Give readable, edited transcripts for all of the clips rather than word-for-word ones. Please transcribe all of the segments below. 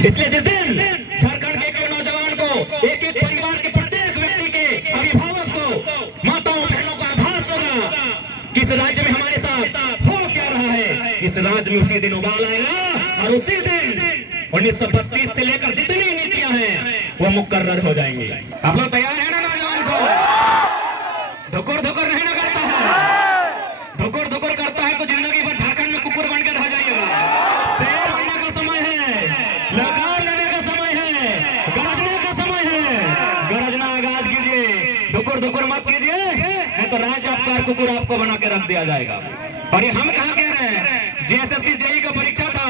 इसलिए जिस दिन झारखंड के एक नौजवान को, एक एक परिवार के प्रत्येक व्यक्ति के अभिभावक को, माताओं बहनों का आभास होगा कि इस राज्य में हमारे साथ हो क्या रहा है, इस राज्य में उसी दिन उबाल आएगा और उसी दिन 1932 से लेकर जितनी नीतियां हैं वो मुकर्रर हो जाएंगी। आप लोग तैयार है ना नौजवान सब? धुकुर धुकुर नहीं ना करता है, धुकुर धुकुर करता है तो जिंदगी भर झारखंड में कुकुर बन के रह जाइएगा। शेर बनने का समय है, लगाम लेने का समय है, गरजने का समय है, गरजना आगाज कीजिए, धुकुर धुकुर मत कीजिए, नहीं तो राज्य आपका कुकुर आपको बना के रख दिया जाएगा। और ये हम कहाँ कह रहे हैं, जेएसएससी जेई का परीक्षा था,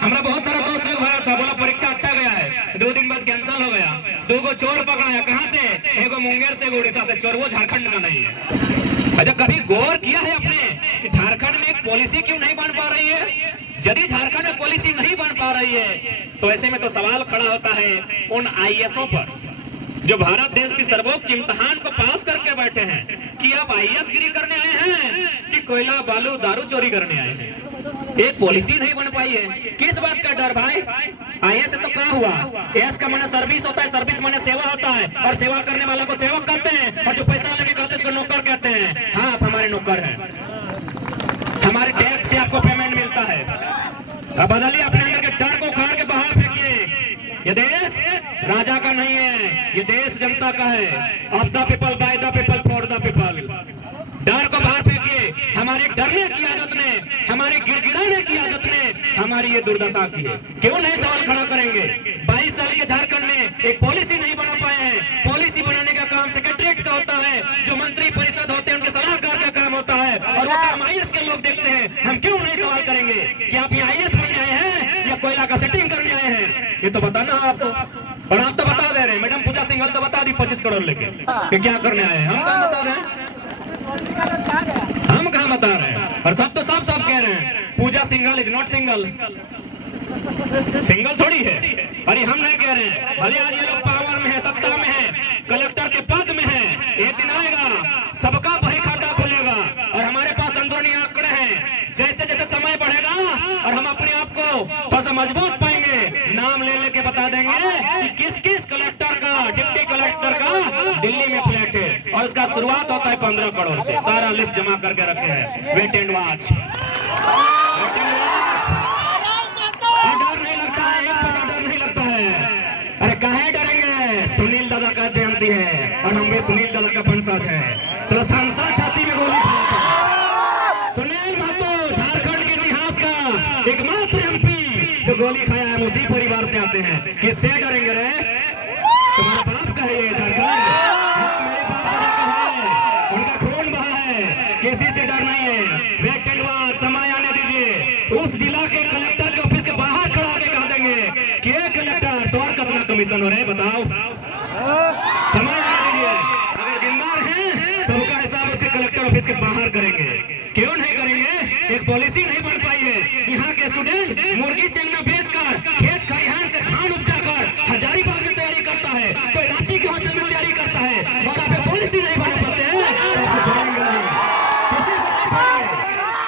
हमारा बहुत सारा दोस्त लोग भरा था, बोला परीक्षा अच्छा गया है, 2 दिन बाद कैंसिल हो गया। 2 को चोर पकड़ाया, कहाँ से? एक मुंगेर से, उड़ीसा से चोर, वो झारखंड का नहीं है। अच्छा, कभी गौर किया है आपने कि झारखंड में एक पॉलिसी क्यों नहीं बन पा रही है? यदि झारखंड में पॉलिसी नहीं बन पा रही है तो ऐसे में तो सवाल खड़ा होता है उन आईएएसओं पर जो भारत देश की सर्वोच्च इम्तिहान को पास करके बैठे हैं कि आप आईएएस गिरी करने आए हैं कि कोयला बालू दारू चोरी करने आए हैं। एक पॉलिसी नहीं बन पाई है, किस बात का डर भाई? आईएएस से तो क्या हुआ? एस का माने सर्विस होता है, सर्विस माने सेवा होता है, और सेवा करने वाला को सेवक कहते हैं, और जो पैसा लेके कहते हैं उसको नौकर कहते हैं। हाँ, आप हमारे नौकर हैं, हमारे टैक्स से आपको पेमेंट मिलता है। अब बदलिए अपने अंदर के डर को उखाड़ के बाहर फेंकिए। ये देश राजा का नहीं है, ये देश जनता का है। Of the people, by the people, for the people. डर को बाहर फेंकिए। हमारे डरने की आदत ने, हमारे गिड़गिड़ाने की आदत ने हमारी ये दुर्दशा की है। क्यों नहीं सवाल खड़ा करेंगे? 22 साल के झारखंड में एक पॉलिसी नहीं बना पाए हैं। पॉलिसी बनाने का काम सेक्रेटरीट का होता है, जो मंत्री परिषद होते हैं उनके सलाहकार का काम होता है, और वो काम आईएएस के लोग देखते हैं। हम क्यों नहीं सवाल करेंगे कि आप यहाँ आईएएस बनने आए हैं या कोयला का सेटिंग करने आए हैं? ये तो बताना आपको, और आप तो बता दे रहे हैं। मैडम पूजा सिंघल तो बता दी 25 करोड़ लेके कि क्या करने आए हैं। हम कहाँ बता रहे हैं? हम कहाँ बता रहे हैं? और सब तो सब कह रहे हैं Pooja Singhal is not single, single थोड़ी है। अरे हम नहीं कह रहे हैं, भले आज ये लोग पावर में है, सत्ता में है, कलेक्टर के पद में है, एक दिन आएगा सबका बही खाता खुलेगा और हमारे पास अंदरूनी आंकड़े हैं। जैसे जैसे समय बढ़ेगा और हम अपने आप को थोड़ा सा मजबूत पाएंगे, नाम ले लेके बता देंगे कि किस किस कलेक्टर का, डिप्टी कलेक्टर का दिल्ली में फ्लैट है, और उसका शुरुआत होता है 15 करोड़ से। सारा लिस्ट जमा करके रखे हैं, वेट एंड वॉच। डर नहीं लगता है, 1% डर नहीं लगता है। अरे काहे डरेंगे? सुनील दादा का जयंती है और हम भी सुनील दादा का वंशज है। चलो सांसद छाती में गोली खाया। सुनील महतो झारखंड के इतिहास का एकमात्र एमपी जो गोली खाया है, उसी परिवार से आते हैं। किससे डरेंगे रे? तुम्हारे बाप का है ये झारखंड, मेरे बाप का है, उनका खून बहा है, किसी से डर नहीं है। वेट एंड वॉच, समय आने दीजिए। उस जिला के कलेक्टर के ऑफिस के बाहर खड़ा के कह देंगे कि कलेक्टर तो कितना कमीशन हो रहे हैं बताओ। समय आने दीजिए, अगर जिम्मेदार हैं सबका हिसाब उसके कलेक्टर ऑफिस के बाहर करेंगे। क्यों नहीं करेंगे? एक पॉलिसी नहीं बन पाई है। यहाँ के स्टूडेंट मुर्गी चंगना बेचकर, खेत खलिहान से धान उपजा कर हजारीबाग में तैयारी करता है, कोई रांची के हॉस्टल में तैयारी करता है, और आप पॉलिसी नहीं बना पाते हैं।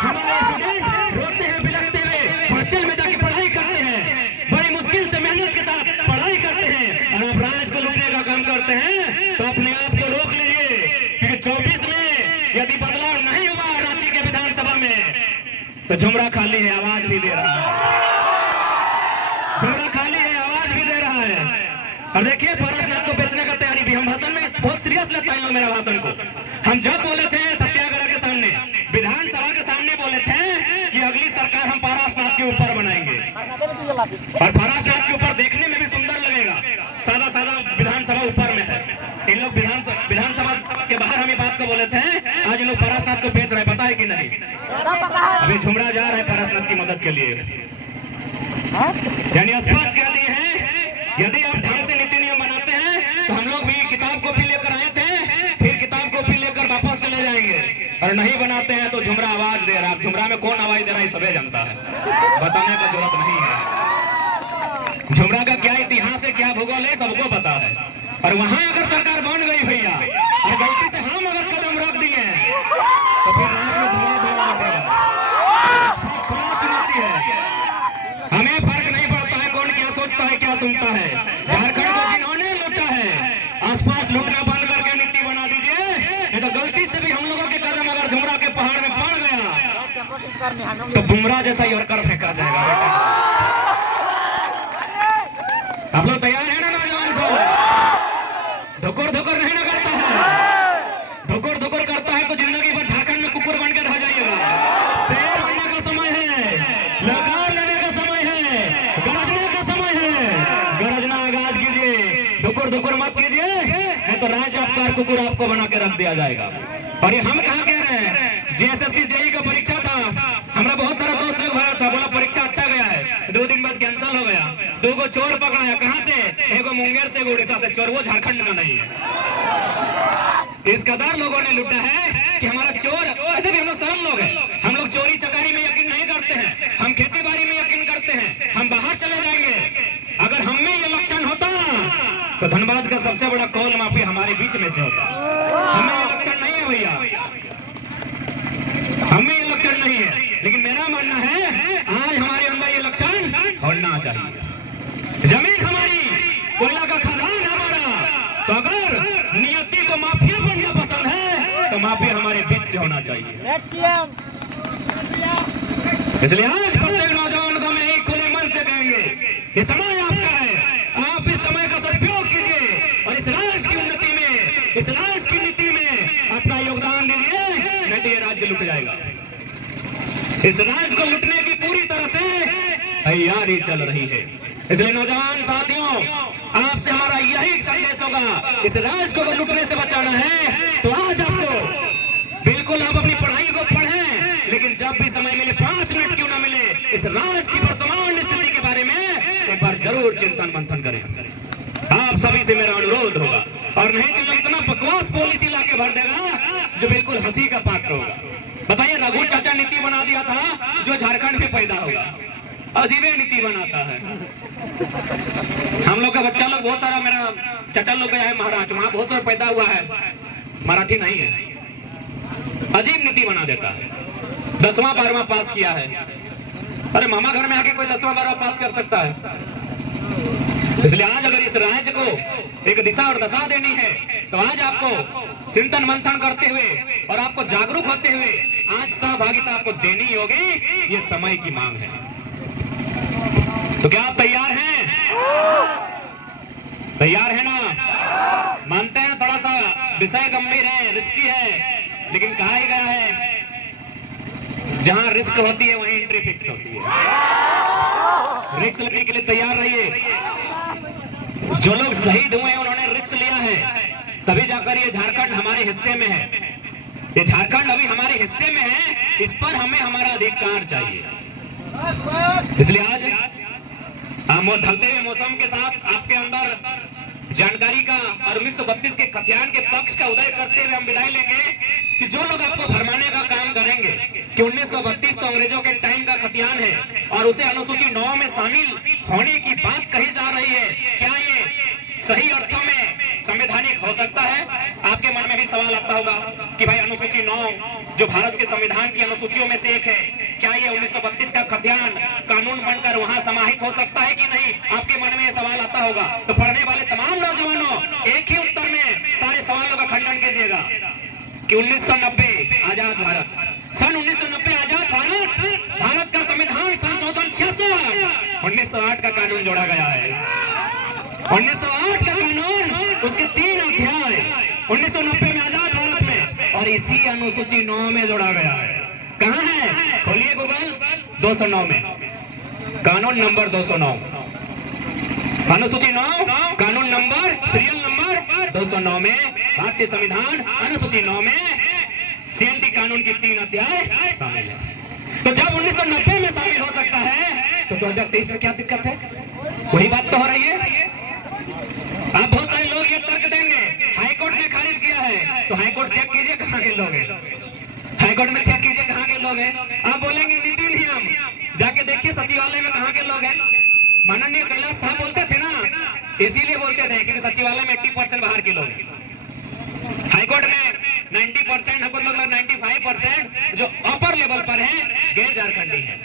हमारे स्टूडेंट रोते हैं, बिलखते हुए हॉस्टल में जाके पढ़ाई करते हैं, बड़ी मुश्किल से मेहनत के साथ पढ़ाई करते हैं, और आप राज को लूटने का काम करते हैं। तो अपने आप को रोक लीजिए, क्योंकि 24 में यदि बदलाव नहीं हुआ रांची के विधानसभा में तो झुमरा खाली है, आवाज भी दे रहा है। झुमरा खाली है, आवाज भी दे रहा है। और देखिए पारसनाथ को बेचने का तैयारी भी, हम भाषण में बहुत सीरियस लगता है मेरा भाषण को। हम जब बोले थे सत्याग्रह के सामने, विधानसभा के सामने बोले थे कि अगली सरकार हम पारसनाथ के ऊपर बनाएंगे, और पारसनाथ के ऊपर देखने में भी सुंदर लगेगा। सादा सादा विधानसभा ऊपर में है, इन लोग विधानसभा के बाहर हम ये बात को बोले थे। आज इन लोग पारसनाथ को बेच रहे हैं, पता है कि नहीं? अभी झुमरा जा रहा है पारसनाथ की मदद के लिए। यानी स्पष्ट कह दिए हैं, यदि आप ढंग से नीति नियम बनाते हैं तो हम लोग भी किताब कॉपी लेकर आए थे, फिर किताब कॉपी लेकर वापस चले जाएंगे। और नहीं बनाते हैं तो झुमरा आवाज दे रहा है। झुमरा में कौन आवाज दे रहा है सबे जानता है, बताने का जरूरत नहीं है। झुमरा का क्या इतिहास है, क्या भूगोल है, सबको पता है। और वहां अगर सरकार बन गई भैया, और गलती से हम अगर कदम रख दिए तो फिर रात में धुआं धुआं उठेगा। चुनौती है, हमें फर्क नहीं पड़ता है कौन क्या सोचता है, क्या सुनता है। झारखंड को जिन्होंने लूटा है, आसपास लूटना बंद करके नीति बना दीजिए, नहीं तो गलती से भी हम लोगों के कदम अगर झुमरा के पहाड़ में पड़ गया तो बुमराह जैसा ही और कर फेंका जाएगा। बेटा आप लोग तैयार है ना नौजवान सब? धुकुर धुकुर नहीं ना करता है, धुकुर धुकुर करता है तो जिंदगी भर झारखंड में कुकुर बन के रह जाइएगा। शेर बनने का समय है, लगाम लेने का समय है, गरजने का समय है। गरजना आगाज कीजिए, धुकुर धुकुर मत कीजिए, नहीं तो राज्य अवतार कुकुर आपको बना के रख दिया जाएगा। और ये हम कहाँ कह रहे हैं, जेएसएससी जेई का परीक्षा था, हमारा बहुत सारा दोस्त लोग भरा था, बोला परीक्षा अच्छा गया है, 2 दिन बाद कैंसिल हो गया। 2 को चोर पकड़ाया, कहां से? एगो मुंगेर से, एगो उड़ीसा से। चोर वो झारखंड का नहीं है। इस कदर लोगों ने लूटा है कि हमारा चोर, ऐसे भी हम लोग सरल लोग हैं, हम लोग चोरी चकारी में यकीन नहीं करते हैं, हम खेती बाड़ी में यकीन करते हैं, हम बाहर चले जाएंगे। अगर हम में ये लक्षण होता तो धनबाद का सबसे बड़ा कौल माफी हमारे बीच में से होता। हमें ये लक्षण नहीं है भैया, हमें ये लक्षण नहीं है, लेकिन मेरा मानना है आज हमारे अंदर ये लक्षण होना चाहिए। जमीन हमारी, कोयला का खदान हमारा, तो अगर नियति को माफिया बनना पसंद है तो माफिया हमारे बीच से होना चाहिए। इसलिए आज प्रत्येक नौजवान को मैं एक खुले मन से कहेंगे, ये समय आपका है, आप इस समय का सदुपयोग कीजिए और इस राज्य की उन्नति में, इस राज्य की नीति में अपना योगदान दीजिए, नहीं तो ये राज्य लुट जाएगा। इस राज्य को लुटने की पूरी तरह से तैयारी चल रही है। इसलिए नौजवान साथियों, आपसे हमारा यही संदेश होगा, इस राज्य को लुटने से बचाना है तो आज आपको बिल्कुल आप अपनी पढ़ाई को पढ़ें, लेकिन जब भी समय मिले, 5 मिनट क्यों ना मिले, इस राज्य की वर्तमान स्थिति के बारे में एक बार जरूर चिंतन मंथन करें। आप सभी से मेरा अनुरोध होगा, और नहीं तो इतना बकवास पॉलिसी लाके भर देगा जो बिल्कुल हंसी का पात्र होगा। बताइए, रघु चाचा नीति बना दिया था जो झारखंड में पैदा होगा, अजीबे नीति बनाता है। हम लोग का बच्चा लोग बहुत सारा, मेरा चाचा लोग गया है महाराष्ट्र, वहां बहुत सारा पैदा हुआ है, मराठी नहीं है, अजीब नीति बना देता है। 10वां 12वां पास किया है, अरे मामा घर में आके कोई 10वां 12वां पास कर सकता है? इसलिए आज अगर इस राज्य को एक दिशा और दशा देनी है तो आज आपको चिंतन मंथन करते हुए और आपको जागरूक होते हुए आज सहभागिता आपको देनी होगी, ये समय की मांग है। तो क्या आप तैयार हैं? तैयार है ना? मानते हैं थोड़ा सा विषय गंभीर है, रिस्की है, लेकिन कहा ही गया है जहां रिस्क होती है वहीं एंट्री फिक्स होती है। रिस्क लेने के लिए तैयार रहिए। जो लोग शहीद हुए हैं उन्होंने रिस्क लिया है, तभी जाकर ये झारखंड हमारे हिस्से में है। ये झारखंड अभी हमारे हिस्से में है, इस पर हमें हमारा अधिकार चाहिए। इसलिए आज ढलते हुए मौसम के साथ आपके अंदर जानकारी का और 1932 के खतियान के पक्ष का उदय करते हुए हम विदाई लेंगे कि जो लोग आपको भरमाने का काम करेंगे कि 1932 तो अंग्रेजों के टाइम का खतियान है और उसे अनुसूची 9 में शामिल होने की बात कही जा रही है, क्या ये सही अर्थों में संवैधानिक हो सकता है? आपके मन में भी सवाल आता होगा कि भाई अनुसूची 9 जो भारत के संविधान की अनुसूचियों में से एक है, क्या ये 1932 का खतियान कानून बनकर वहां समाहित हो सकता है कि नहीं? आपके मन में ये सवाल आता होगा। तो पढ़ने वाले तमाम नौजवानों, एक ही उत्तर में सारे सवालों का खंडन कीजिएगा कि 1990 आजाद भारत, सन 1990 आजाद भारत, भारत का संविधान संशोधन 66 1908 का कानून जोड़ा गया है। 1908 का कानून, उसके 3 अध्याय 1990 में आजाद भारत में, और इसी अनुसूची 9 में जोड़ा गया है। कहाँ है? खोलिए गूगल, 209 में, कानून नंबर 209, अनुसूची 9, कानून नंबर, सीरियल नंबर 209 में भारतीय संविधान अनुसूची 9 में सीएनटी कानून की 3 अध्याय शामिल है। तो जब 1990 में शामिल हो सकता है तो 2023 में क्या दिक्कत है? वही बात तो हो रही है। आप बहुत सारे लोग ये तर्क देंगे हाईकोर्ट ने खारिज किया है, तो हाईकोर्ट चेक कीजिए कहाँ के लोग हैं, हाईकोर्ट में चेक कीजिए कहाँ के लोग हैं। आप बोलेंगे नीति नियम, जाके देखिए सचिवालय में कहाँ के लोग हैं। माननीय कैलाश साहब बोलते थे ना, इसीलिए बोलते थे क्योंकि सचिवालय में 80% बाहर के लोग हैं। हाईकोर्ट में 90%, हमको लग 95% जो अपर लेवल पर हैं गैर झारखंडी हैं।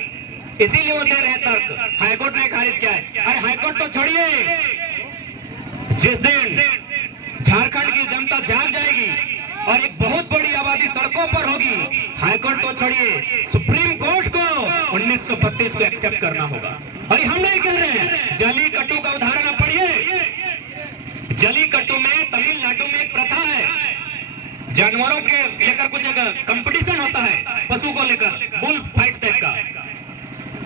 इसीलिए वो दे रहे हैं तर्क। हाईकोर्ट ने खारिज किया है। अरे हाईकोर्ट तो छोड़िए, जिस दिन झारखंड की जनता जाग जाएगी और एक बहुत बड़ी आबादी सड़कों पर होगी, हाईकोर्ट तो छोड़िए, सुप्रीम कोर्ट को 1932 को एक्सेप्ट करना होगा। और हम नहीं कह रहे हैं, जलीकट्टू का उदाहरण आप पढ़िए। जलीकट्टू में तमिलनाडु में एक प्रथा है, जानवरों के लेकर कुछ एक कंपटीशन होता है, पशु को लेकर, बुल फाइट टाइप का।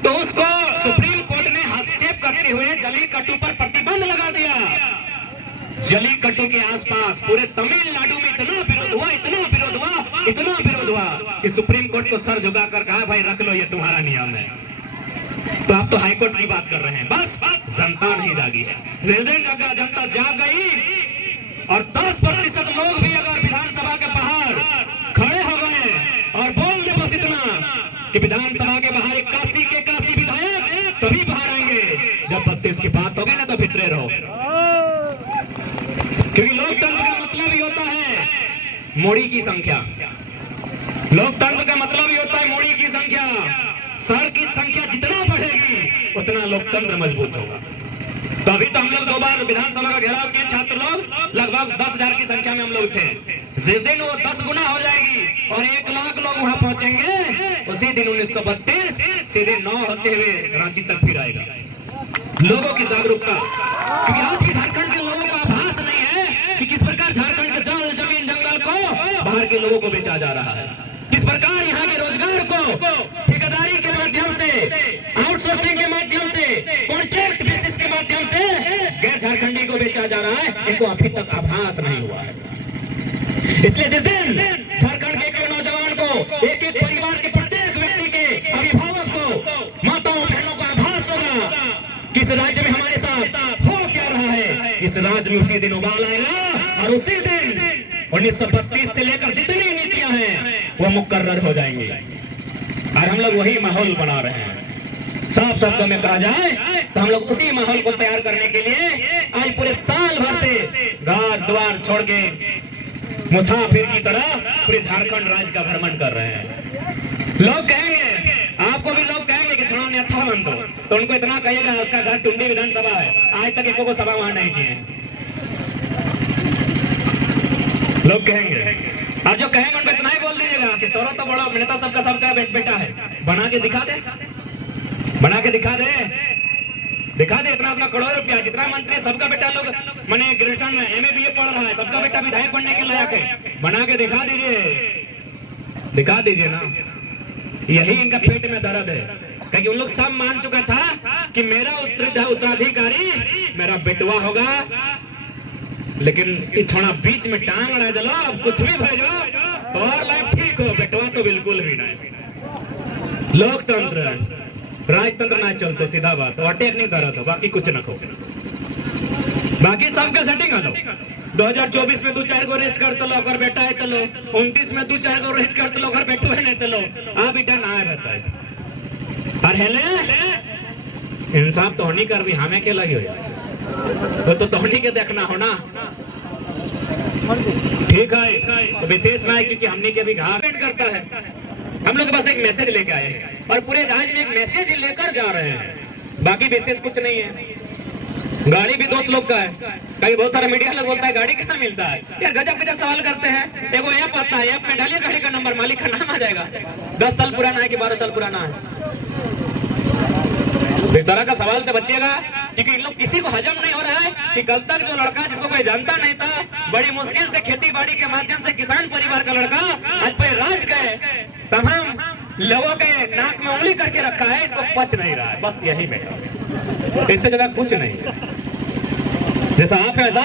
तो उसको सुप्रीम कोर्ट ने हस्तक्षेप करते हुए जलीकट्टू पर प्रतिबंध लगा दिया। जलीकट्टू के आसपास पूरे तमिलनाडु में इतना विरोध हुआ, इतना विरोध हुआ, इतना विरोध हुआ कि सुप्रीम कोर्ट को सर झुकाकर कहा, भाई रख लो, ये तुम्हारा नियम है। तो आप तो हाईकोर्ट की बात कर रहे हैं। बस जनता नहीं जागी है। जिस दिन जनता जाग गई और 10% लोग भी अगर विधानसभा के बाहर खड़े हो गए और बोल दे बस इतना कि विधानसभा के बाहर 81 के 81 विधायक तभी बाहर आएंगे, जब 32 की बात होगी ना तो भितरे रहो। क्योंकि लोकतंत्र का मतलब ही होता है मोड़ी की संख्या। लोकतंत्र का मतलब ही होता है मोड़ी की संख्या। सर की संख्या जितना बढ़ेगी उतना लोकतंत्र मजबूत होगा। तो अभी तो हम लोग 2 बार विधानसभा का घेराव किए, छात्र लोग लगभग 10,000 की संख्या में हम लोग थे। जिस दिन वो 10 गुना हो जाएगी और 1 लाख लोग वहां पहुंचेंगे, उसी दिन 1932 सीधे 9 होते हुए रांची तक फिर आएगा। लोगों की जागरूकता, क्योंकि आज की झारखंड के लोगों का आभास नहीं है कि किस प्रकार झारखंड के जल जमीन जंगल को बाहर के लोगों को बेचा जा रहा है, किस प्रकार यहाँ के रोजगार को ठेकेदारी के माध्यम से, आउटसोर्सिंग के माध्यम से, कॉन्ट्रैक्ट बेसिस के माध्यम से गैर झारखंडी को बेचा जा रहा है। इनको अभी तक आभास नहीं हुआ है। इसलिए जिस दिन झारखंड के एक नौजवान को, एक एक परिवार के प्रत्येक व्यक्ति के अभिभावक को, माताओं बहनों को आभास होगा कि इस राज्य में हमारे साथ हो क्या रहा है, इस राज्य में उसी दिन उबाल आएगा और उसी दिन 1932 से लेकर जितनी नीतियां हैं वो मुकर्रर हो जाएंगी। और हम लोग वही माहौल बना रहे हैं। साफ शब्दों में कहा जाए तो हम लोग उसी माहौल को तैयार करने के लिए आज पूरे साल भर से घर द्वार छोड़ के मुसाफिर की तरह पूरे झारखंड राज्य का भ्रमण कर रहे हैं। लोग कहेंगे, आपको भी लोग कहेंगे कि छोड़ो न्यथा मन दो, तो उनको इतना कहिएगा उसका घर टुंडी विधानसभा है, आज तक एको को सभा वहां नहीं किए। लोग कहेंगे, और जो कहेंगे उनको इतना ही बोल दीजिएगा कि तोरो तो बड़ा नेता सबका बेटा है, बना के दिखा दे, बना के दिखा दे, दिखा दे इतना अपना करोड़ रुपया, जितना मंत्री सबका बेटा लोग मैंने ग्रेजुएशन में MA BA पढ़ रहा है, सबका बेटा विधायक बनने के लायक है, बना के दिखा दीजिए, दिखा दीजिए ना। यही इनका पेट में दर्द है, क्योंकि उन लोग सब मान चुका था कि मेरा उत्तराधिकारी मेरा बेटवा होगा, लेकिन छोड़ा बीच में टांग रह दलो, अब कुछ भी भेजो तो और लाइफ ठीक हो, बेटवा तो बिल्कुल भी नहीं। लोकतंत्र राजतंत्र ना चलतो, सीधा बात, अटैक नहीं करा तो बाकी कुछ न कहो, बाकी सबके सेटिंग आलो। 2024 में 2-4 को रेस्ट करते लो, अगर बेटा है तलो, 29 में 2-4 को रेस्ट करते लो, अगर बेटो है नहीं तलो, आ बेटा ना है रहता है। और हेले इंसाफ तो होनी कर भी हमें क्या लगी हो यार, तो तोहनी के देखना हो ना, ठीक है। तो विशेष ना है क्योंकि हमने के भी घाट करता है, हम लोग बस एक मैसेज लेके आए हैं और पूरे राज्य में एक मैसेज लेकर जा रहे हैं, बाकी विशेष कुछ नहीं है। गाड़ी भी दोस्त लोग का है, कहीं बहुत सारा मीडिया लोग बोलता है गाड़ी कहाँ मिलता है यार, गजब गजब सवाल करते हैं। एगो ऐप आता है, ऐप में डालिए गाड़ी का नंबर, मालिक का नाम आ जाएगा, 10 साल पुराना है कि 12 साल पुराना है। इस तरह का सवाल से बचिएगा, क्योंकि इन लोग किसी को हजम नहीं हो रहा है कि कल तक जो लड़का जिसको कोई जानता नहीं था, बड़ी मुश्किल से खेती बाड़ी के माध्यम से किसान परिवार का लड़का आज पे राज गए, तमाम लोगों के नाक में उंगली करके रखा है, इनको पच नहीं रहा है। बस यही बेटा, इससे ज्यादा कुछ नहीं। जैसा आप है वैसा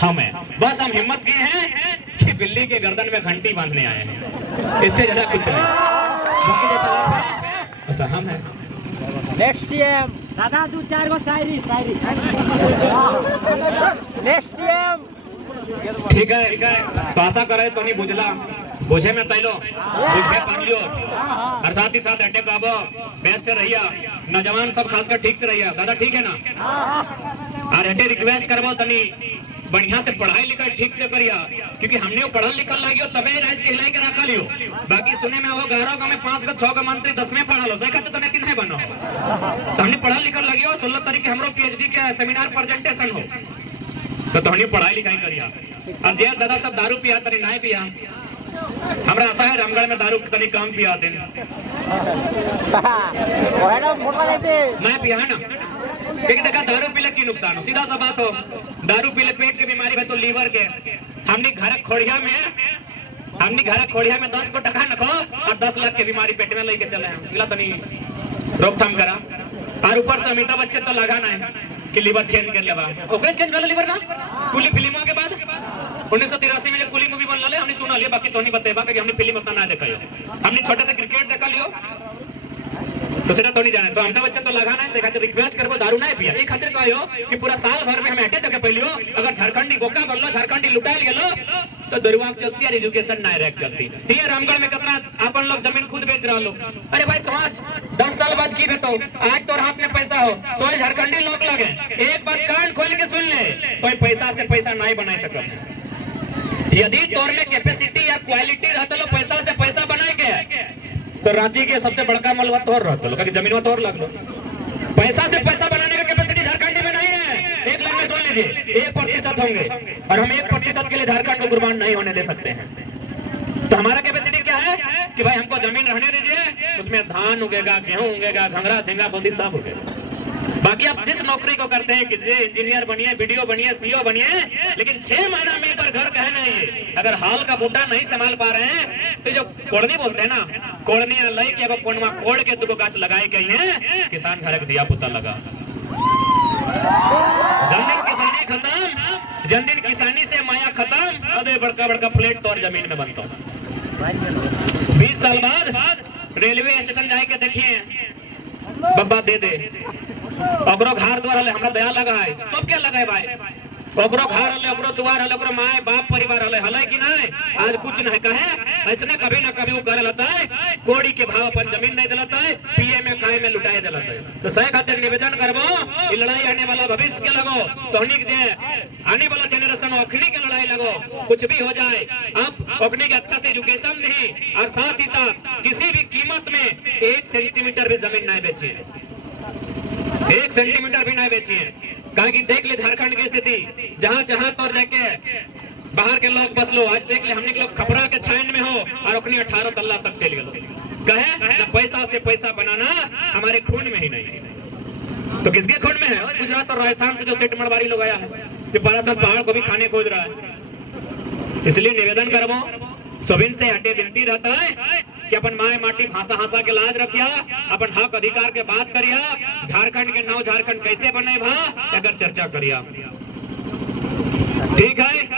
हम है, बस हम हिम्मत किए हैं कि बिल्ली के गर्दन में घंटी बांधने आए हैं, इससे ज्यादा कुछ नहीं। बाकी जैसा आप है वैसा हम है। नेक्स्ट सीएम दादा 2-4 गो शायरी नेक्स्ट सीएम ठीक है। तो आशा करे तो नहीं बुझला, बुझे में तैलो, बुझे पालियो, और साथ ही साथ अटैक आबो, बेस से रहिया, नौजवान सब खासकर ठीक से रहिया। दादा ठीक है ना? और अटे रिक्वेस्ट करबो तनी बढ़िया से पढ़ाई लिखाई ठीक से करिया, क्योंकि हमने वो पढ़ल लिखल लागियो तबे राज के हिलाई के रखा लियो। बाकी सुने में वो 11 गांव में 5 6 का मंत्री 10वें पढ़ा लो, सही खाते तो नहीं नहीं बनो। तो हमने पढ़ल लिखल लागियो, 16 तारीख के हमरो पीएचडी के सेमिनार प्रेजेंटेशन हो, तो हमने पढ़ाई लिखाई करिया। अब जे दादा सब दारू पिया तनी नहीं पिया, हमरा आशा है रामगढ़ में दारू तनी कम पिया देन नहीं पिया है ना, क्योंकि देखा दारू पीले की नुकसान हो, सीधा सा बात हो। दारू पीले पेट की बीमारी है तो लीवर के। हमने घर खोड़िया में 10 को टका नको और 10 लाख की बीमारी पेट में लेके चले हैं, इला तनी रोकथाम करा। और ऊपर से अमिताभ बच्चन तो लगाना है कि लीवर चेंज कर लेवा, ओके चेंज कर लीवर का कुली फिल्मों के बाद 1983 में जो कुली मूवी बन ले हमने सुना लिया, बाकी तो नहीं बतेबा कि हमने फिल्म उतना ना देखा। हमने छोटे से क्रिकेट देखा लियो तो सेटा तो नहीं जाने, तो अमिताभ बच्चन तो लगाना है, से खातिर रिक्वेस्ट करबो दारू नहीं पिया। एक खातिर कहियो कि पूरा साल भर में हम अटे तक पहलियो अगर झारखंडी गोका बनलो, झारखंडी लुटाइल गेलो तो दरवाक चलती है, एजुकेशन ना रैक चलती। ये रामगढ़ में कितना अपन लोग जमीन खुद बेच रहा लो। अरे भाई समाज 10 साल बाद की बेटो, आज तोर हाथ में पैसा हो तो झारखंडी लोग लगे, एक बात कान खोल के सुन ले, तो पैसा से पैसा नहीं बना सकते। यदि तोर में कैपेसिटी या क्वालिटी रहता लो पैसा से पैसा बनाए के, तो रांची के सबसे बड़का मलबा तोड़ रहता लोग जमीन में तोड़ लग लो। पैसा से पैसा बनाने का कैपेसिटी झारखंड में नहीं है। एक लाइन में सुन लीजिए, 1% होंगे और हम 1% के लिए झारखंड को कुर्बान नहीं होने दे सकते हैं। तो हमारा कैपेसिटी क्या है कि भाई हमको जमीन रहने दीजिए, उसमें धान उगेगा, गेहूं उगेगा, घंगरा झिंगा बोदी सब उगेगा। बाकी आप जिस नौकरी को करते हैं कि इंजीनियर बनिए, वीडियो बनिए, सीईओ बनिए, लेकिन 6 महीना में एक बार घर कहे नहीं। अगर हाल का बूटा नहीं संभाल पा रहे हैं तो जो कोड़नी बोलते हैं ना, कोड़नी लई के अगर कोणवा कोड़ के दुगो गाछ लगाई गई है, किसान घर के दिया पुता लगा। जमीन किसानी खत्म, जमीन किसानी से माया खत्म, अबे बड़का बड़का फ्लैट तो और जमीन में बनता। 20 साल बाद रेलवे स्टेशन जाए के देखिए, बब्बा दे दे ओकरो घर द्वार हले, हमरा दया लगा है, सब क्या लगा है भाई, ओकरो घर हले, ओकरो द्वार हले, ओकरो माय बाप परिवार हले, हले कि नहीं? आज कुछ नहीं कहे, ऐसने कभी ना कभी वो कर लेता है, कोड़ी के भाव अपन जमीन नहीं दिलाता है, पीए में खाए में लुटाए दिलाता है। तो सही खातिर निवेदन करबो, ये लड़ाई आने वाला भविष्य के लगो, तो आने वाला जनरेशन ओखनी के लड़ाई लगो, कुछ भी हो जाए अब ओखनी के अच्छा से एजुकेशन नहीं, और साथ ही साथ किसी भी कीमत में 1 सेंटीमीटर भी जमीन नहीं बेचिए, 1 सेंटीमीटर भी नहीं बेचिए। कहा कि देख ले झारखंड की स्थिति, जहां जहां पर जाके बाहर के लोग बस लो, आज देख ले हमने लोग खपरा के छाइन में हो और अपनी 18 तल्ला तक चले गए। कहे ना पैसा से पैसा बनाना हमारे खून में ही नहीं, तो किसके खून में है? गुजरात और राजस्थान से जो सेठ मरवारी लोग आया है, जो 12 साल पहाड़ को भी खाने खोज रहा है। इसलिए निवेदन करबो सोबिन से हटे विनती रहता है कि अपन माए माटी भाषा हासा के लाज रखिया, अपन हक अधिकार के बात करिया, झारखंड के नव झारखंड कैसे बने भा अगर चर्चा करिया, ठीक है।